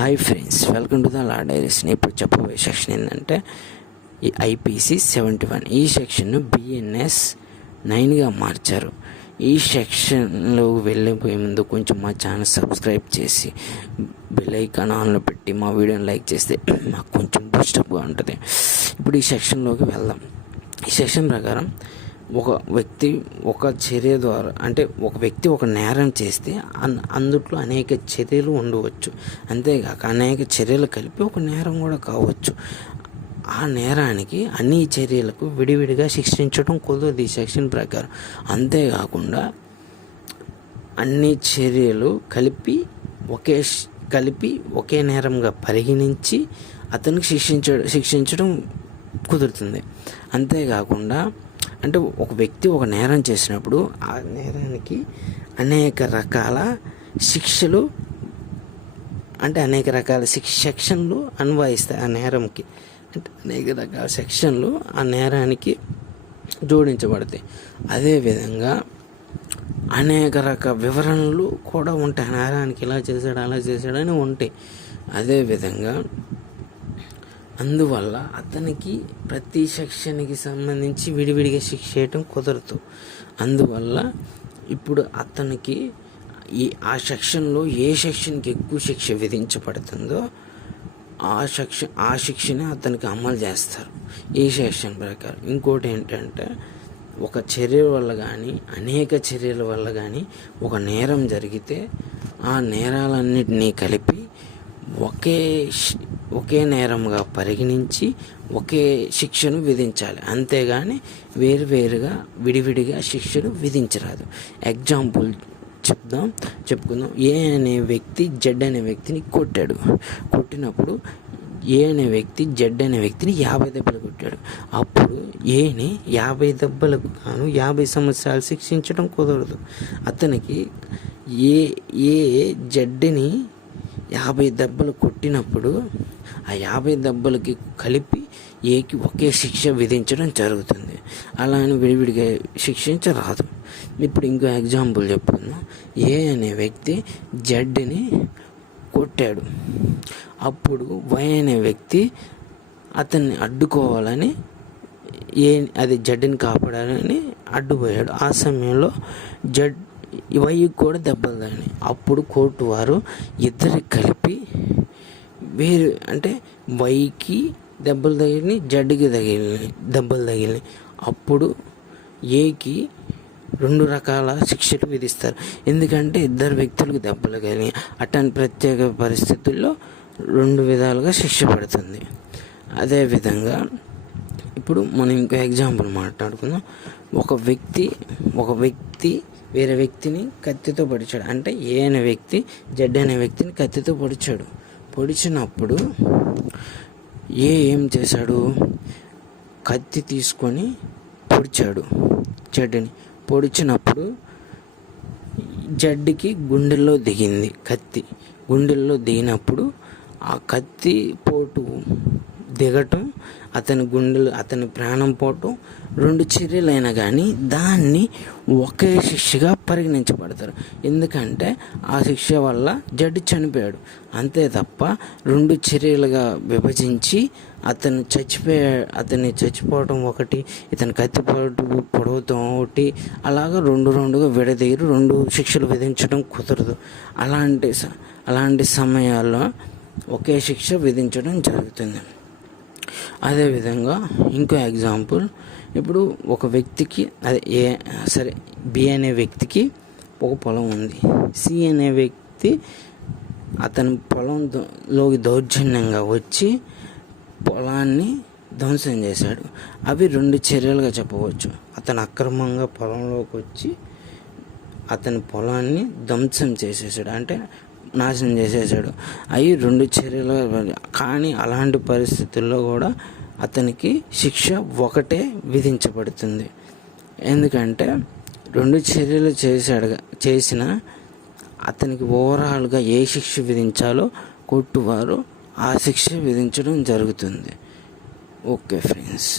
Hi friends, welcome to the law diaries. ఇప్పుడు చెప్పబోయే section ఏంటంటే ఈ ఐపీసీ 71 ఈ సెక్షన్ను బిఎన్ఎస్ 9గా మార్చారు. ఈ సెక్షన్లో వెళ్ళిపోయే ముందు కొంచెం మా ఛానల్ సబ్స్క్రైబ్ చేసి బెల్ ఐకాన్ ఆన్లో పెట్టి మా వీడియోని లైక్ చేస్తే మాకు కొంచెం బూస్టప్గా ఉంటుంది. ఇప్పుడు ఈ సెక్షన్లోకి వెళ్దాం. ఈ సెక్షన్ ప్రకారం ఒక వ్యక్తి ఒక చర్య ద్వారా, అంటే ఒక వ్యక్తి ఒక నేరం చేస్తే అందుట్లో అనేక చర్యలు ఉండవచ్చు. అంతేగాక అనేక చర్యలు కలిపి ఒక నేరం కూడా కావచ్చు. ఆ నేరానికి అన్ని చర్యలకు విడివిడిగా శిక్షించడం కుదరదు ఈ సెక్షన్ ప్రకారం. అంతేకాకుండా అన్ని చర్యలు కలిపి ఒకే నేరంగా పరిగణించి అతనికి శిక్షించడం కుదురుతుంది. అంతేకాకుండా అంటే ఒక వ్యక్తి ఒక నేరం చేసినప్పుడు ఆ నేరానికి అనేక రకాల శిక్షలు, అంటే అనేక రకాల సెక్షన్లు అన్వయిస్తాయి. ఆ నేరంకి అంటే అనేక రకాల సెక్షన్లు ఆ నేరానికి జోడించబడతాయి. అదేవిధంగా అనేక రకాల వివరణలు కూడా ఉంటాయి. నేరానికి ఇలా చేశాడు అలా చేశాడని ఉంటాయి. అదేవిధంగా అందువల్ల అతనికి ప్రతి సెక్షన్కి సంబంధించి విడివిడిగా శిక్ష చేయటం కుదరదు. అందువల్ల ఇప్పుడు అతనికి ఆ సెక్షన్లో ఏ సెక్షన్కి ఎక్కువ శిక్ష విధించబడుతుందో ఆ శిక్షని అతనికి అమలు చేస్తారు ఈ సెక్షన్ ప్రకారం. ఇంకోటి ఏంటంటే ఒక చర్య వల్ల కానీ అనేక చర్యల వల్ల కానీ ఒక నేరం జరిగితే ఆ నేరాలన్నింటినీ కలిపి ఒకే నేరంగా పరిగణించి ఒకే శిక్షను విధించాలి. అంతేగాని వేరువేరుగా విడివిడిగా శిక్షను విధించరాదు. ఎగ్జాంపుల్ చెప్పుకుందాం. ఏ అనే వ్యక్తి జెడ్ అనే వ్యక్తిని కొట్టినప్పుడు ఏ అనే వ్యక్తి జెడ్ అనే వ్యక్తిని 50 దెబ్బలు కొట్టాడు. అప్పుడు ఏని 50 దెబ్బలకు గాను 50 సంవత్సరాలు శిక్షించడం కుదరదు. అతనికి ఏ జెడ్ని 50 దెబ్బలు కొట్టినప్పుడు ఆ 50 దెబ్బలకి కలిపి ఏకి ఒకే శిక్ష విధించడం జరుగుతుంది. అలా అని విడివిడిగా శిక్షించరాదు. ఇప్పుడు ఇంకో ఎగ్జాంపుల్ చెప్పుకుందాం. ఏ అనే వ్యక్తి జెడ్ని కొట్టాడు. అప్పుడు వై అనే వ్యక్తి అతన్ని అడ్డుకోవాలని అది జెడ్ని కాపాడాలని అడ్డుపోయాడు. ఆ సమయంలో వైకి కూడా దెబ్బలు తగిలినాయి. అప్పుడు కోర్టు వారు ఇద్దరికి కలిపి అంటే వైకి దెబ్బలు తగిలినాయి, జడ్కి దెబ్బలు తగిలినాయి. అప్పుడు ఏకి 2 రకాల శిక్షలు విధిస్తారు. ఎందుకంటే ఇద్దరు వ్యక్తులకు దెబ్బలు తగిలినాయి. అట్లాంటి ప్రత్యేక పరిస్థితుల్లో 2 విధాలుగా శిక్ష పడుతుంది. అదేవిధంగా ఇప్పుడు మనం ఇంకో ఎగ్జాంపుల్ మాట్లాడుకుందాం. ఒక వ్యక్తి వేరే వ్యక్తిని కత్తితో పొడిచాడు. అంటే ఏ అనే వ్యక్తి జెడ్ అనే వ్యక్తిని కత్తితో పొడిచినప్పుడు ఏం చేశాడు? కత్తి తీసుకొని పొడిచాడు. జెడ్ని పొడిచినప్పుడు జడ్కి గుండెల్లో దిగింది కత్తి. గుండెల్లో దిగినప్పుడు ఆ కత్తి పోటు దిగటం, అతని ప్రాణం పోవటం 2 చర్యలైనా కానీ దాన్ని ఒకే శిక్షగా పరిగణించబడతారు. ఎందుకంటే ఆ శిక్ష వల్ల జడ్జి చనిపోయాడు. అంతే తప్ప 2 చర్యలుగా విభజించి అతన్ని చచ్చిపోవటం ఒకటి, ఇతని కత్తిపోటు పొడవటం ఒకటి, అలాగా 2గా విడదీరు 2 శిక్షలు విధించడం కుదరదు. అలాంటి సమయాల్లో ఒకే శిక్ష విధించడం జరుగుతుంది. అదేవిధంగా ఇంకో ఎగ్జాంపుల్, ఇప్పుడు ఒక వ్యక్తికి బి అనే వ్యక్తికి ఒక పొలం ఉంది. సి అనే వ్యక్తి అతని పొలంలోకి దౌర్జన్యంగా వచ్చి పొలాన్ని ధ్వంసం చేశాడు. అవి 2 చర్యలుగా చెప్పవచ్చు. అతను అక్రమంగా పొలంలోకి వచ్చి అతని పొలాన్ని ధ్వంసం చేసేసాడు, అంటే నాశనం చేసేసాడు. అవి 2 చర్యలు. కానీ అలాంటి పరిస్థితుల్లో కూడా అతనికి శిక్ష ఒకటే విధించబడుతుంది. ఎందుకంటే 2 చర్యలు చేసిన అతనికి ఓవరాల్గా ఏ శిక్ష విధించాలో కోర్టు వారు ఆ శిక్ష విధించడం జరుగుతుంది. Okay friends.